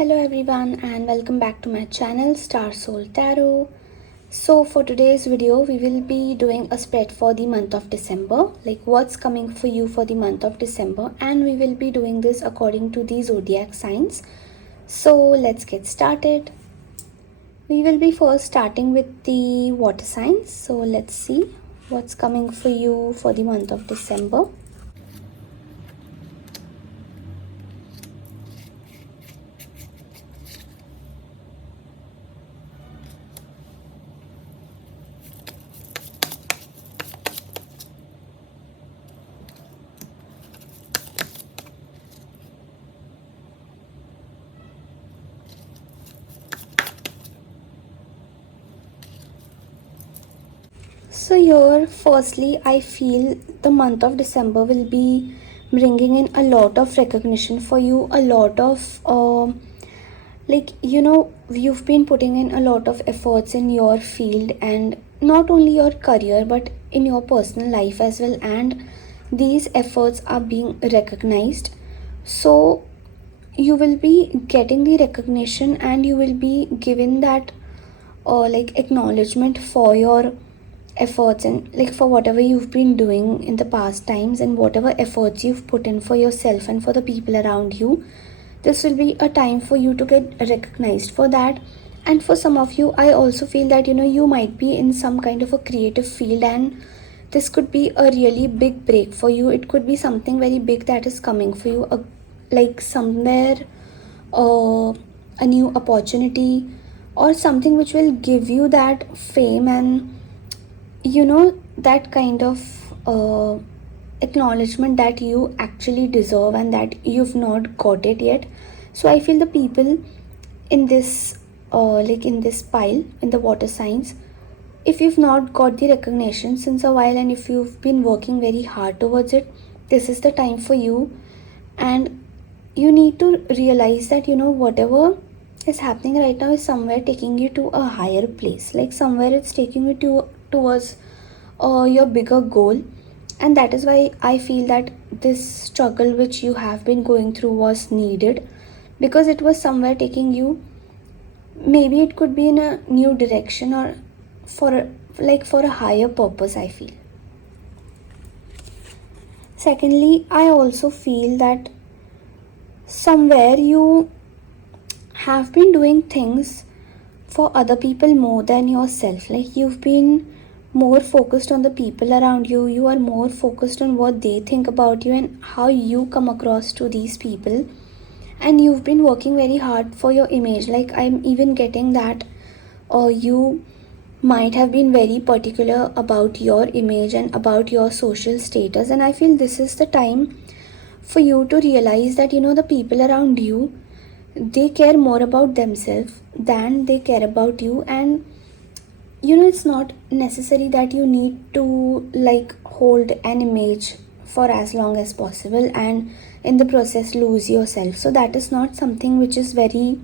Hello everyone and welcome back to my channel Star Soul Tarot. So for today's video we will be doing a spread for the month of December, like what's coming for you for the month of December, and we will be doing this according to the zodiac signs. So let's get started. We will be first starting with the water signs. So let's see what's coming for you for the month of December. So here, firstly, I feel the month of December will be bringing in a lot of recognition for you, a lot of you've been putting in a lot of efforts in your field, and not only your career but in your personal life as well, and these efforts are being recognized. So you will be getting the recognition and you will be given that acknowledgement for your efforts, and like for whatever you've been doing in the past times and whatever efforts you've put in for yourself and for the people around you. This will be a time for you to get recognized for that. And for some of you, I also feel that you might be in some kind of a creative field, and this could be a really big break for you. It could be something very big that is coming for you, like somewhere a new opportunity or something which will give you that fame and that kind of acknowledgement that you actually deserve and that you've not got it yet. So I feel the people in this in this pile, in the water signs, if you've not got the recognition since a while and if you've been working very hard towards it, this is the time for you. And you need to realize that whatever is happening right now is somewhere taking you to a higher place, like somewhere it's taking you towards your bigger goal. And that is why I feel that this struggle which you have been going through was needed, because it was somewhere taking you, maybe it could be in a new direction or for a higher purpose, I feel. Secondly, I also feel that somewhere you have been doing things for other people more than yourself. Like you've been more focused on the people around you, you are more focused on what they think about you and how you come across to these people, and you've been working very hard for your image. Like I'm even getting that you might have been very particular about your image and about your social status, and I feel this is the time for you to realize that the people around you, they care more about themselves than they care about you. And it's not necessary that you need to hold an image for as long as possible and in the process lose yourself. So that is not something which is very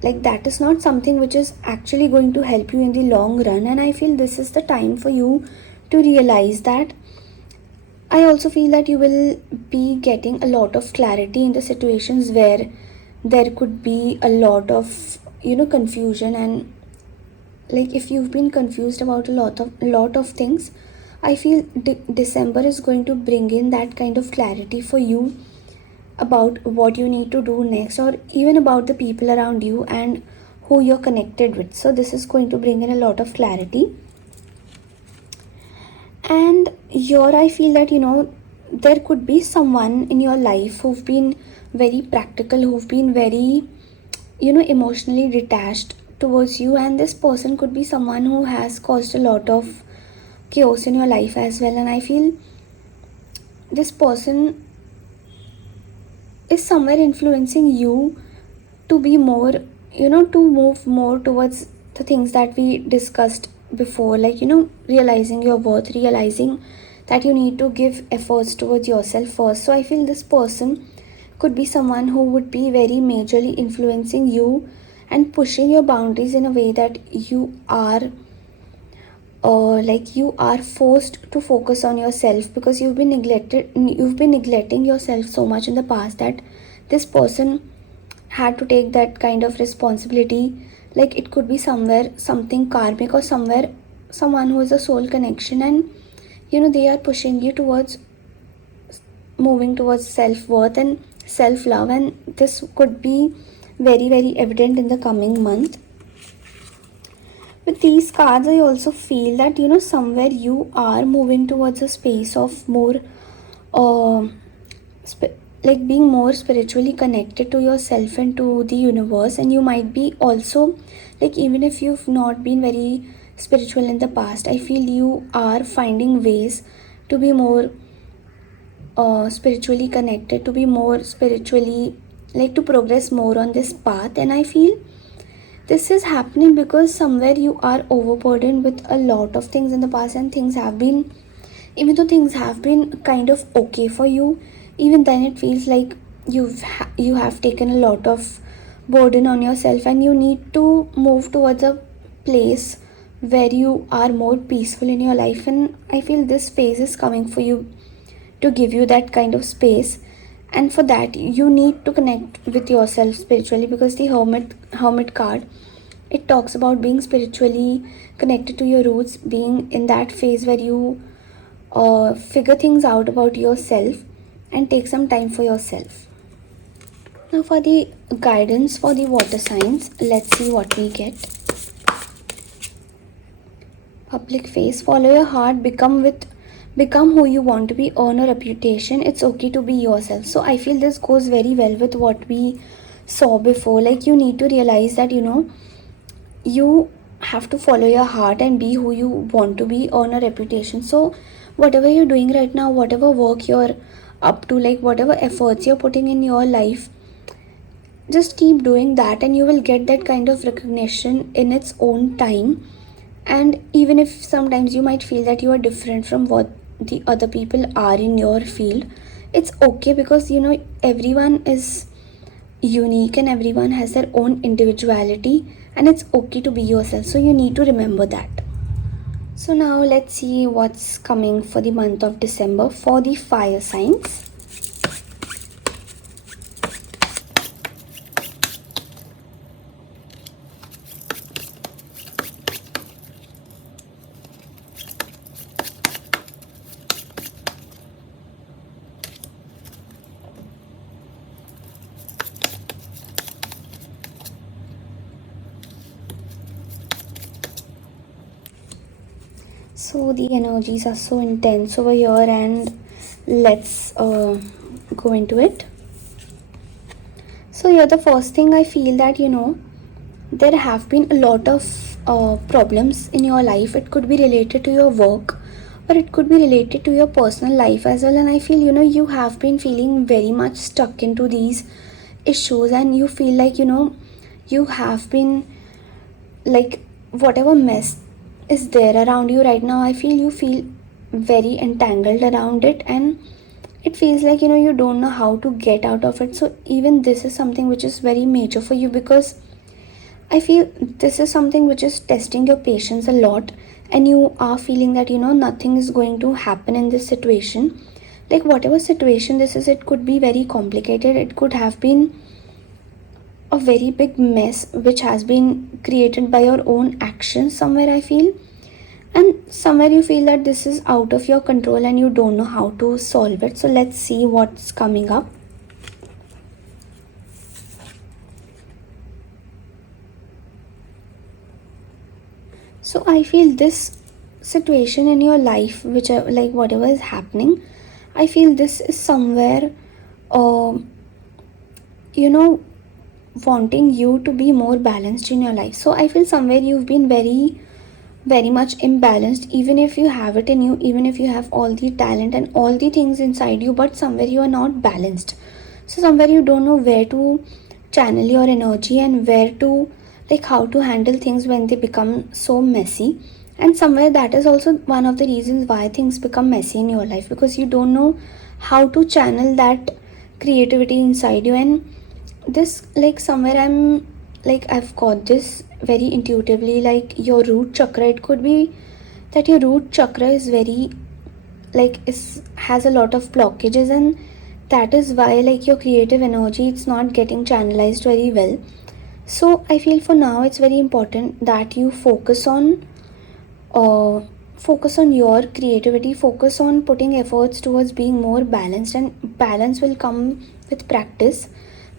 that is not something which is actually going to help you in the long run. And I feel this is the time for you to realize that. I also feel that you will be getting a lot of clarity in the situations where there could be a lot of confusion, and like if you've been confused about a lot of things, I feel December is going to bring in that kind of clarity for you about what you need to do next, or even about the people around you and who you're connected with. So this is going to bring in a lot of clarity. And here I feel that there could be someone in your life who've been very practical, who've been very emotionally detached towards you, and this person could be someone who has caused a lot of chaos in your life as well. And I feel this person is somewhere influencing you to be more to move more towards the things that we discussed before, realizing your worth, realizing that you need to give efforts towards yourself first. So I feel this person could be someone who would be very majorly influencing you and pushing your boundaries in a way that you are you are forced to focus on yourself, because you've been neglecting yourself so much in the past that this person had to take that kind of responsibility. Like it could be somewhere something karmic, or somewhere someone who is a soul connection, and they are pushing you towards moving towards self-worth and self-love, and this could be very very evident in the coming month. With these cards, I also feel that somewhere you are moving towards a space of more uh, like being more spiritually connected to yourself and to the universe. And you might be also, like, even if you've not been very spiritual in the past, I feel you are finding ways to be more spiritually connected, to be more spiritually, like, to progress more on this path. And I feel this is happening because somewhere you are overburdened with a lot of things in the past, and things have been, even though things have been kind of okay for you, even then it feels like you have taken a lot of burden on yourself, and you need to move towards a place where you are more peaceful in your life. And I feel this phase is coming for you to give you that kind of space. And for that you need to connect with yourself spiritually, because the hermit card, it talks about being spiritually connected to your roots, being in that phase where you figure things out about yourself and take some time for yourself. Now for the guidance for the water signs, let's see what we get. Public face, follow your heart, become who you want to be, earn a reputation, it's okay to be yourself. So I feel this goes very well with what we saw before. Like, you need to realize that you have to follow your heart and be who you want to be, earn a reputation. So whatever you're doing right now, whatever work you're up to, like whatever efforts you're putting in your life, just keep doing that, and you will get that kind of recognition in its own time. And even if sometimes you might feel that you are different from what the other people are in your field, it's okay, because everyone is unique and everyone has their own individuality, and it's okay to be yourself. So you need to remember that. So now let's see what's coming for the month of December for the fire signs. So the energies are so intense over here, and let's go into it. So here, the first thing I feel that there have been a lot of problems in your life. It could be related to your work, or it could be related to your personal life as well. And I feel you have been feeling very much stuck into these issues, and you feel like you have been, like, whatever mess is there around you right now, I feel you feel very entangled around it, and it feels like you don't know how to get out of it. So even this is something which is very major for you, because I feel this is something which is testing your patience a lot, and you are feeling that nothing is going to happen in this situation. Like, whatever situation this is, it could be very complicated, it could have been a very big mess which has been created by your own actions somewhere, I feel. And somewhere you feel that this is out of your control and you don't know how to solve it. So let's see what's coming up. So I feel this situation in your life, which like whatever is happening, I feel this is somewhere uh, you know wanting you to be more balanced in your life. So I feel somewhere you've been very very much imbalanced, even if you have it in you, even if you have all the talent and all the things inside you, but somewhere you are not balanced. So somewhere you don't know where to channel your energy, and where to, like, how to handle things when they become so messy. And somewhere that is also one of the reasons why things become messy in your life, because you don't know how to channel that creativity inside you. And this, like, somewhere I've got this very intuitively, like your root chakra. It could be that your root chakra is very, like, has a lot of blockages, and that is why like your creative energy, it's not getting channelized very well. So I feel for now it's very important that you uh, focus on your creativity, focus on putting efforts towards being more balanced, and balance will come with practice.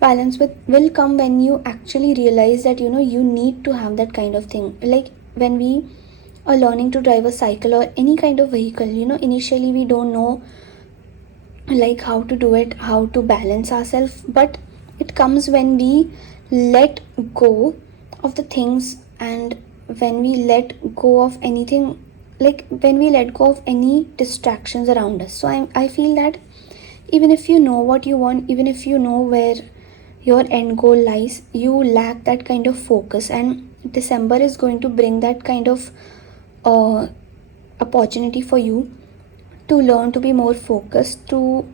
Will come when you actually realize that you need to have that kind of thing. Like when we are learning to drive a cycle or any kind of vehicle, initially we don't know like how to do it, how to balance ourselves, but it comes when we let go of the things, and when we let go of anything, like when we let go of any distractions around us. So I feel that even if you know what you want, even if you know where your end goal lies, you lack that kind of focus, and December is going to bring that kind of uh, opportunity for you to learn to be more focused, to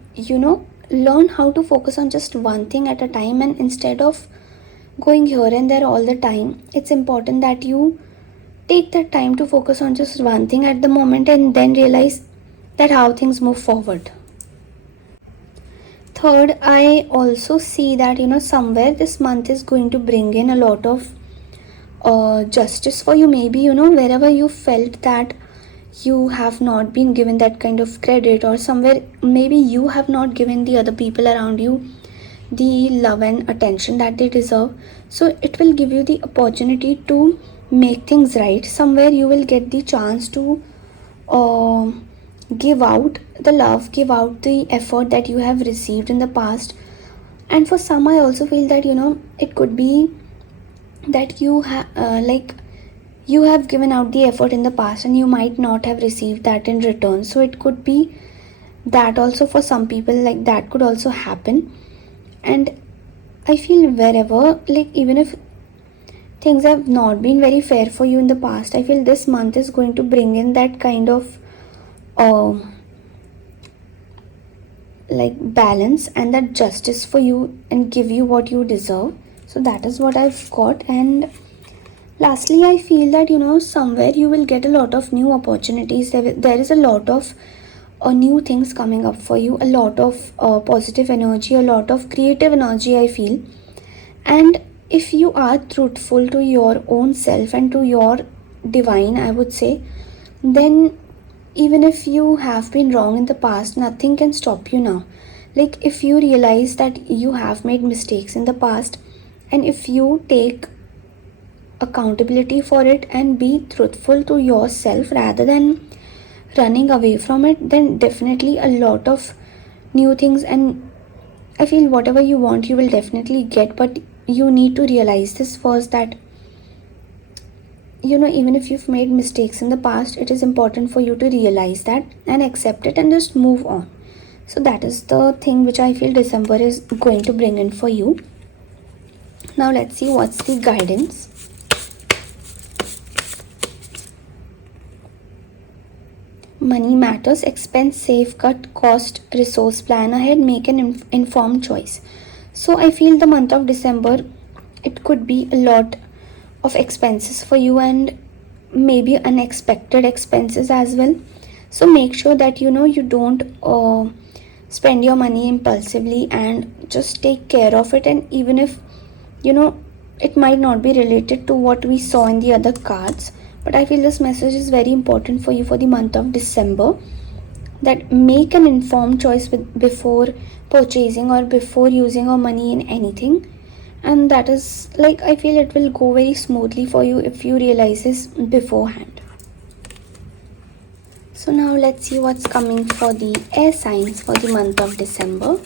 learn how to focus on just one thing at a time, and instead of going here and there all the time, it's important that you take the time to focus on just one thing at the moment, and then realize that how things move forward. Third, I also see that somewhere this month is going to bring in a lot of justice for you. Maybe wherever you felt that you have not been given that kind of credit, or somewhere maybe you have not given the other people around you the love and attention that they deserve. So it will give you the opportunity to make things right. Somewhere you will get the chance to uh, give out the love, give out the effort that you have received in the past. And for some, I also feel that it could be that you have you have given out the effort in the past, and you might not have received that in return. So it could be that also for some people, like that could also happen. And I feel wherever, like even if things have not been very fair for you in the past, I feel this month is going to bring in that kind of uh, like balance and that justice for you, and give you what you deserve. So that is what I've got. And lastly, I feel that somewhere you will get a lot of new opportunities. There is a lot of new things coming up for you, a lot of positive energy, a lot of creative energy, I feel. And if you are truthful to your own self and to your divine, I would say, then even if you have been wrong in the past, nothing can stop you now. Like if you realize that you have made mistakes in the past, and if you take accountability for it and be truthful to yourself rather than running away from it, then definitely a lot of new things, and I feel whatever you want you will definitely get. But you need to realize this first, that even if you've made mistakes in the past, it is important for you to realize that and accept it and just move on. So that is the thing which I feel December is going to bring in for you. Now let's see what's the guidance. Money matters, expense, save, cut, cost, resource, plan ahead, make an informed choice. So I feel the month of December, it could be a lot of expenses for you, and maybe unexpected expenses as well. So make sure that you don't spend your money impulsively, and just take care of it. And even if it might not be related to what we saw in the other cards, but I feel this message is very important for you for the month of December, that make an informed choice before purchasing or before using your money in anything. And that is like, I feel it will go very smoothly for you if you realize this beforehand. So now let's see what's coming for the air signs for the month of December.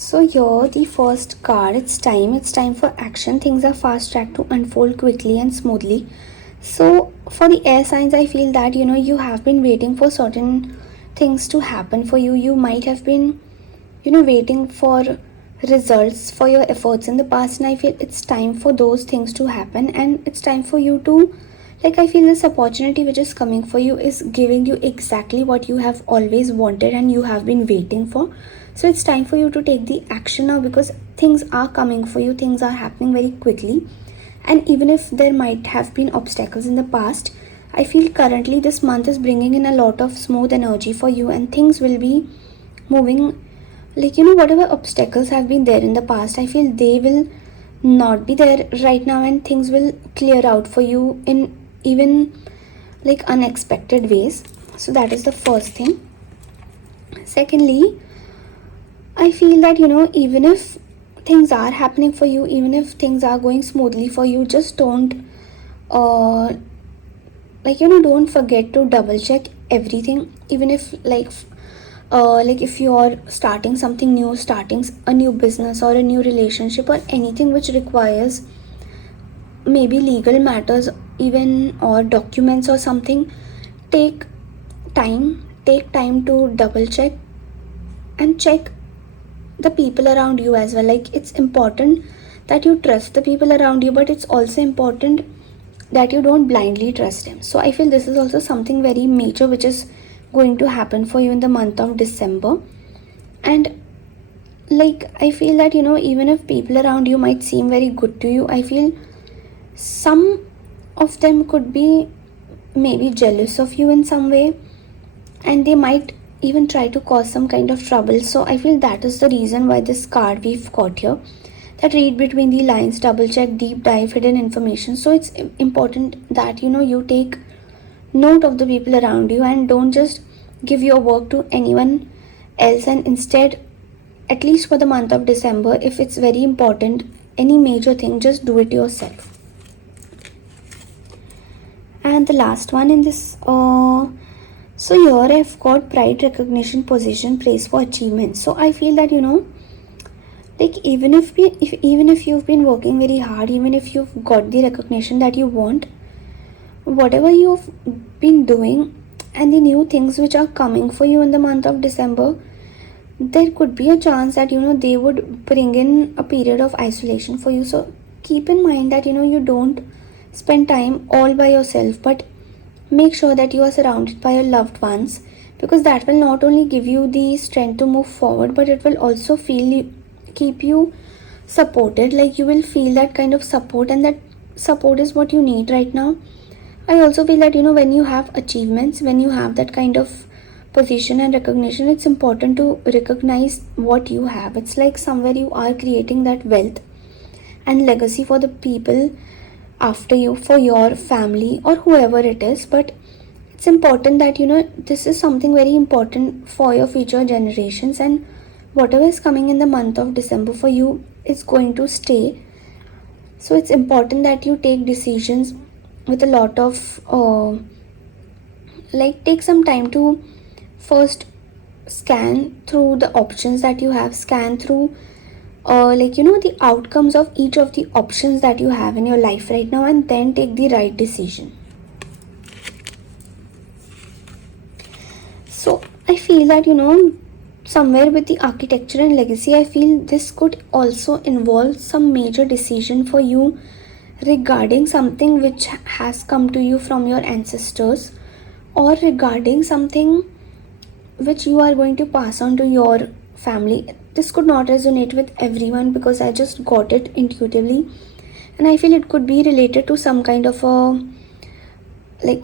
So here the first card, it's time for action. Things are fast tracked to unfold quickly and smoothly. So for the air signs, I feel that you have been waiting for certain things to happen for you. You might have been waiting for results for your efforts in the past, and I feel it's time for those things to happen, and it's time for you to, like, I feel this opportunity which is coming for you is giving you exactly what you have always wanted and you have been waiting for. So it's time for you to take the action now, because things are coming for you, things are happening very quickly. And even if there might have been obstacles in the past, I feel currently this month is bringing in a lot of smooth energy for you, and things will be moving, like, whatever obstacles have been there in the past, I feel they will not be there right now, and things will clear out for you in even like unexpected ways. So that is the first thing. Secondly, I feel that even if things are happening for you, even if things are going smoothly for you, just don't uh don't forget to double check everything. Even if like if you are starting something new, starting a new business or a new relationship or anything which requires maybe legal matters even or documents or something, take time to double check and check the people around you as well. Like, it's important that you trust the people around you, but it's also important that you don't blindly trust them. So I feel this is also something very major which is going to happen for you in the month of December. And like, I feel that even if people around you might seem very good to you, I feel some of them could be maybe jealous of you in some way, and they might even try to cause some kind of trouble. So I feel that is the reason why this card we've got here, that read between the lines, double check, deep dive, hidden information. So it's important that you take note of the people around you and don't just give your work to anyone else, and instead, at least for the month of December, if it's very important, any major thing, just do it yourself. And the last one in this so here I've got pride, recognition, position, praise for achievements. So I feel that like, even if you've been working very hard, even if you've got the recognition that you want, whatever you've been doing and the new things which are coming for you in the month of December, there could be a chance that they would bring in a period of isolation for you. So keep in mind that you don't spend time all by yourself, but make sure that you are surrounded by your loved ones, because that will not only give you the strength to move forward, but it will also keep you supported. Like, you will feel that kind of support, and that support is what you need right now. I also feel that when you have achievements, when you have that kind of position and recognition, it's important to recognize what you have. It's like somewhere you are creating that wealth and legacy for the people after you, for your family or whoever it is. But it's important that this is something very important for your future generations, and whatever is coming in the month of December for you is going to stay. So it's important that you take decisions with a lot of take some time to first scan through the options that you have, scan through the outcomes of each of the options that you have in your life right now, and then take the right decision. So I feel that somewhere with the architecture and legacy, I feel this could also involve some major decision for you regarding something which has come to you from your ancestors, or regarding something which you are going to pass on to your family. This could not resonate with everyone because I just got it intuitively, and I feel it could be related to some kind of a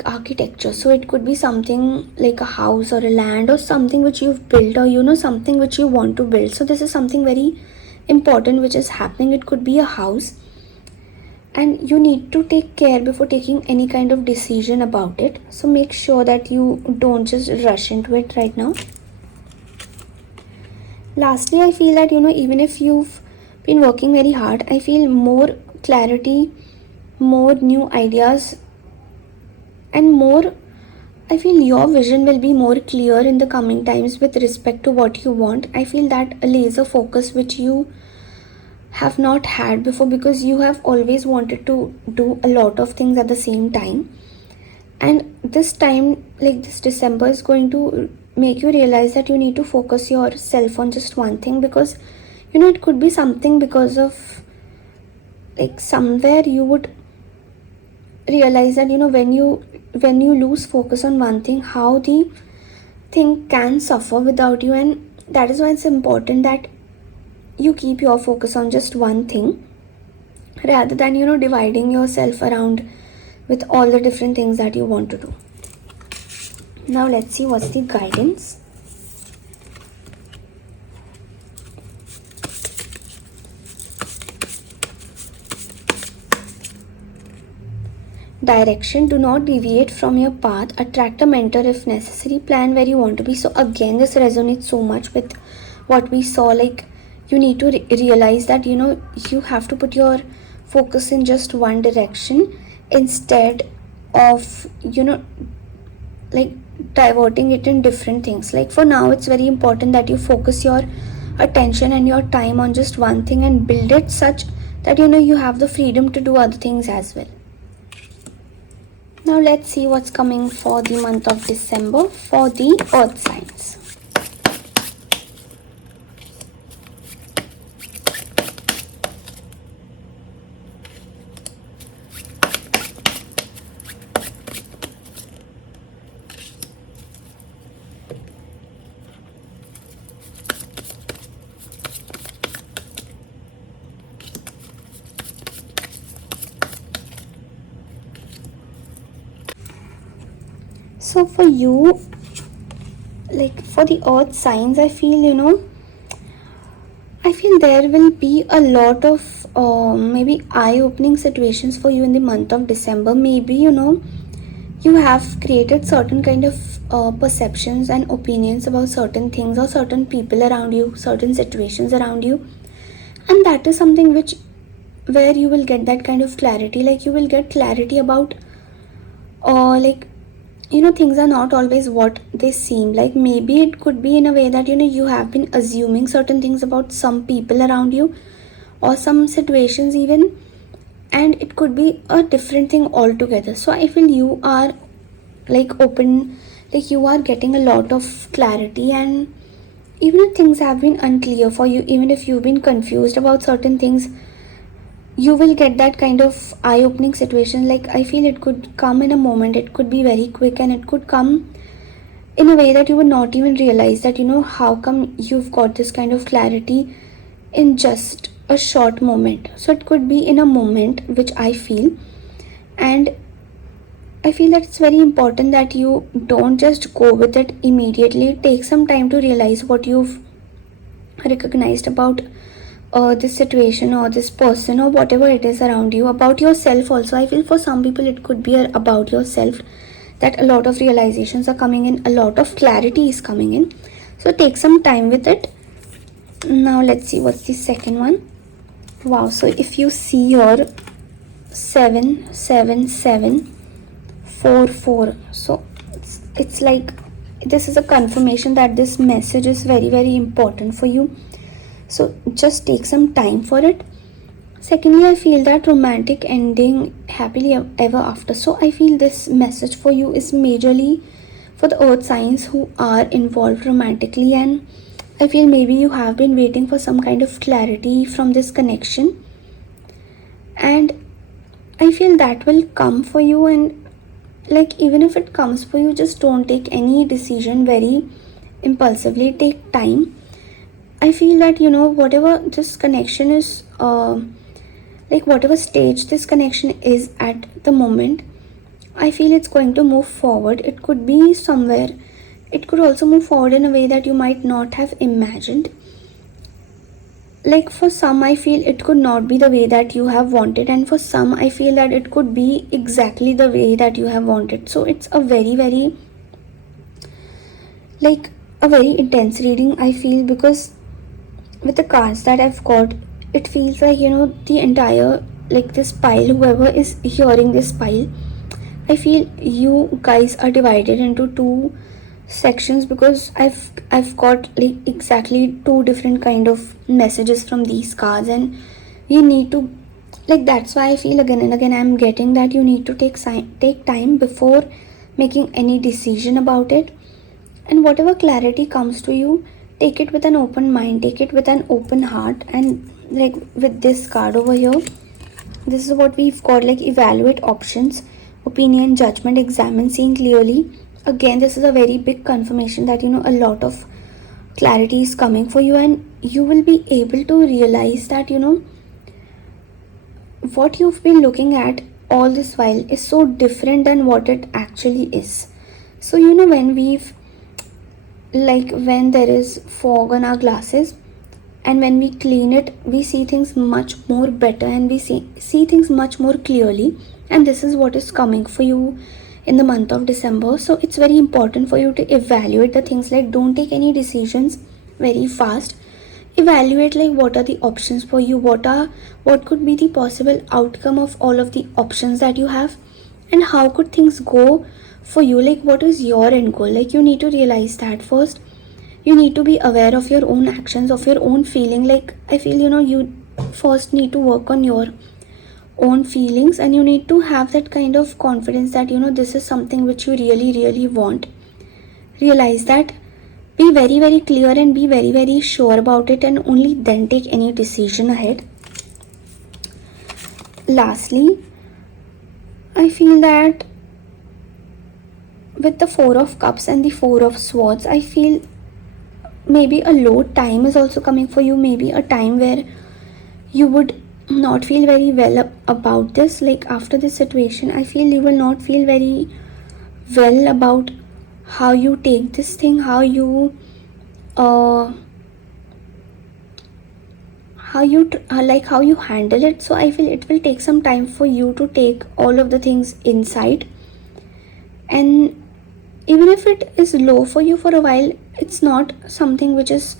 architecture. So it could be something like a house or a land or something which you've built, or something which you want to build. So this is something very important which is happening. It could be a house, and you need to take care before taking any kind of decision about it. So make sure that you don't just rush into it right now. Lastly, I feel that even if you've been working very hard, I feel more clarity, more new ideas, and more, I feel your vision will be more clear in the coming times with respect to what you want. I feel that a laser focus which you have not had before, because you have always wanted to do a lot of things at the same time, and this time, like this December, is going to make you realize that you need to focus yourself on just one thing, because it could be something because of, like, somewhere you would realize that, when you lose focus on one thing, how the thing can suffer without you. And that is why it's important that you keep your focus on just one thing, rather than dividing yourself around with all the different things that you want to do. Now let's see what's the guidance. Direction: do not deviate from your path. Attract a mentor if necessary. Plan where you want to be. So again, this resonates so much with what we saw. Like, you need to realize that you have to put your focus in just one direction, instead of like diverting it in different things. Like, for now, it's very important that you focus your attention and your time on just one thing and build it such that you have the freedom to do other things as well. Now let's see what's coming for the month of December for the earth signs. So for you, like for the earth signs, I feel there will be a lot of maybe eye-opening situations for you in the month of December. Maybe you have created certain kind of perceptions and opinions about certain things or certain people around you, certain situations around you, and that is something where you will get that kind of clarity. Like, you will get clarity about things are not always what they seem. Like, maybe it could be in a way that you have been assuming certain things about some people around you or some situations even, and it could be a different thing altogether. So I feel you are open, you are getting a lot of clarity. And even if things have been unclear for you, even if you've been confused about certain things, you will get that kind of eye-opening situation. Like, I feel it could come in a moment, it could be very quick, and it could come in a way that you would not even realize that how come you've got this kind of clarity in just a short moment. So it could be in a moment, which I feel. And I feel that it's very important that you don't just go with it immediately. Take some time to realize what you've recognized about this situation or this person or whatever it is around you, about yourself also. I feel for some people it could be about yourself, that a lot of realizations are coming in, a lot of clarity is coming in. So take some time with it. Now let's see what's the second one. Wow, so if you see your 77744, so it's like this is a confirmation that this message is very, very important for you. So just take some time for it. Secondly, I feel that romantic ending, happily ever after. So I feel this message for you is majorly for the earth signs who are involved romantically, and I feel maybe you have been waiting for some kind of clarity from this connection, and I feel that will come for you. And even if it comes for you, just don't take any decision very impulsively. Take time. I feel that whatever this connection is, whatever stage this connection is at the moment, I feel it's going to move forward. It could be somewhere, it could also move forward in a way that you might not have imagined. Like, for some, I feel it could not be the way that you have wanted, and for some, I feel that it could be exactly the way that you have wanted. So it's a very, very a very intense reading, I feel, because with the cards that I've got, it feels like the entire this pile, whoever is hearing this pile, I feel you guys are divided into two sections, because I've got exactly two different kind of messages from these cards, and you need to that's why I feel again and again I'm getting that you need to take time before making any decision about it. And whatever clarity comes to you, take it with an open mind, take it with an open heart. And like with this card over here, this is what we've got, like evaluate options, opinion, judgment, examine, seeing clearly. Again, this is a very big confirmation that a lot of clarity is coming for you, and you will be able to realize that what you've been looking at all this while is so different than what it actually is. So when there is fog on our glasses, and when we clean it, we see things much more better, and we see things much more clearly. And this is what is coming for you in the month of December. So it's very important for you to evaluate the things, like don't take any decisions very fast. Evaluate like what are the options for you, what could be the possible outcome of all of the options that you have, and how could things go for you, like what is your end goal. Like you need to realize that first. You need to be aware of your own actions, of your own feeling. Like I feel you first need to work on your own feelings, and you need to have that kind of confidence that this is something which you really really want. Realize that, be very very clear and be very very sure about it, and only then take any decision ahead. Lastly, I feel that with the 4 of Cups and the 4 of Swords, I feel maybe a low time is also coming for you. Maybe a time where you would not feel very well about this. Like after this situation, I feel you will not feel very well about how you take this thing, how you handle it. So I feel it will take some time for you to take all of the things inside, and even if it is low for you for a while, it's not something which is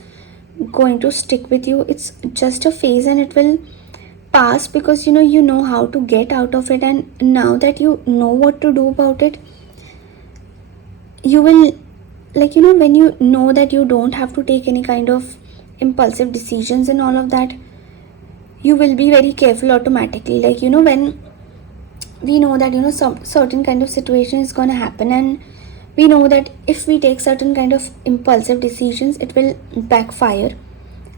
going to stick with you. It's just a phase, and it will pass, because you know how to get out of it. And now that you know what to do about it, you will, when you know that you don't have to take any kind of impulsive decisions and all of that, you will be very careful automatically. When we know that some certain kind of situation is going to happen, and we know that if we take certain kind of impulsive decisions, it will backfire,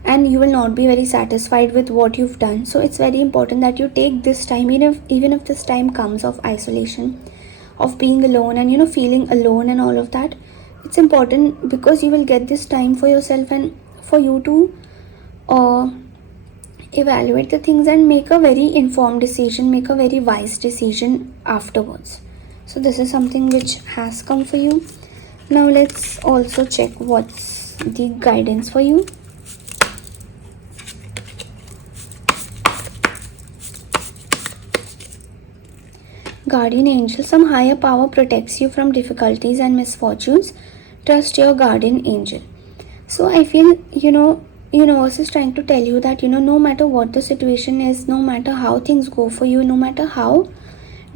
and you will not be very satisfied with what you've done. So it's very important that you take this time, even if this time comes of isolation, of being alone, and feeling alone and all of that. It's important because you will get this time for yourself, and for you to evaluate the things and make a very informed decision, make a very wise decision afterwards. So this is something which has come for you. Now let's also check what's the guidance for you. Guardian angel, some higher power protects you from difficulties and misfortunes. Trust your guardian angel. So I feel universe is trying to tell you that no matter what the situation is, no matter how things go for you, no matter how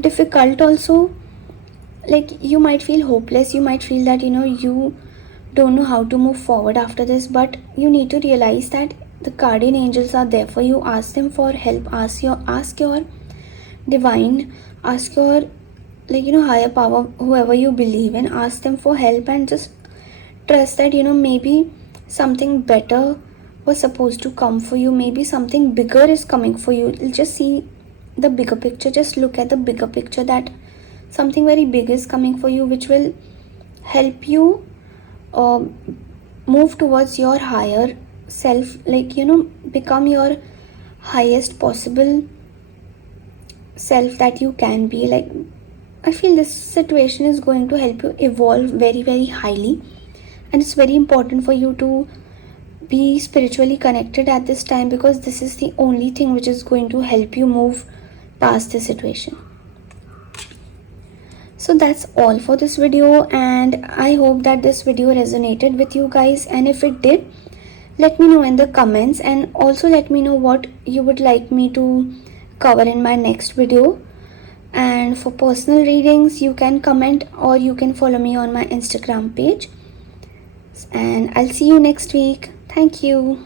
difficult also, like you might feel hopeless, you might feel that you don't know how to move forward after this, but you need to realize that the guardian angels are there for you. Ask them for help. Ask your divine, ask your higher power, whoever you believe in. Ask them for help, and just trust that maybe something better was supposed to come for you. Maybe something bigger is coming for you. Just see the bigger picture. Just look at the bigger picture, that something very big is coming for you, which will help you move towards your higher self, become your highest possible self that you can be. Like I feel this situation is going to help you evolve very very highly, and it's very important for you to be spiritually connected at this time, because this is the only thing which is going to help you move past the situation. So that's all for this video, and I hope that this video resonated with you guys, and if it did, let me know in the comments, and also let me know what you would like me to cover in my next video. And for personal readings, you can comment or you can follow me on my Instagram page, and I'll see you next week. Thank you.